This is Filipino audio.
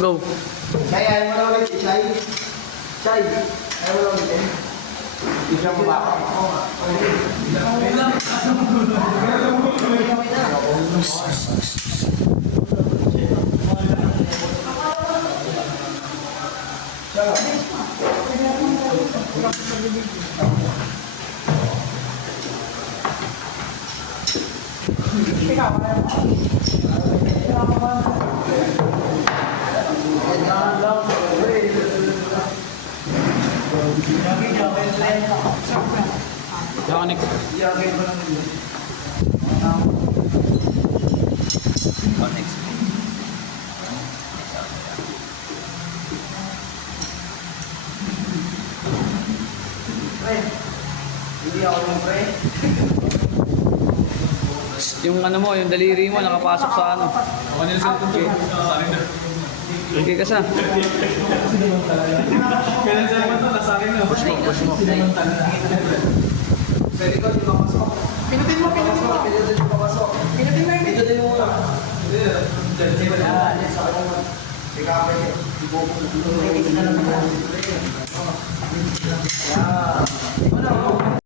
Go. Chay, ayaw mo na ulit. Chay. Chay. Ayaw mo na ulit eh. Hindi siya mabaka. Connect. Hindi ako yung pre. Yung ano mo, yung daliri mo nakapasok sa ano. Ako nila sa tuntun. Nasarin na. Okay ka sa. Kailan sa naman ito? Nasarin na. Push mo. Sa likod, di makasok. Pinutin mo. Pinutin mo makasok. Pinutin mo yun. Pinutin mo muna. Hindi. Sa kanong ikaw ay ibubong.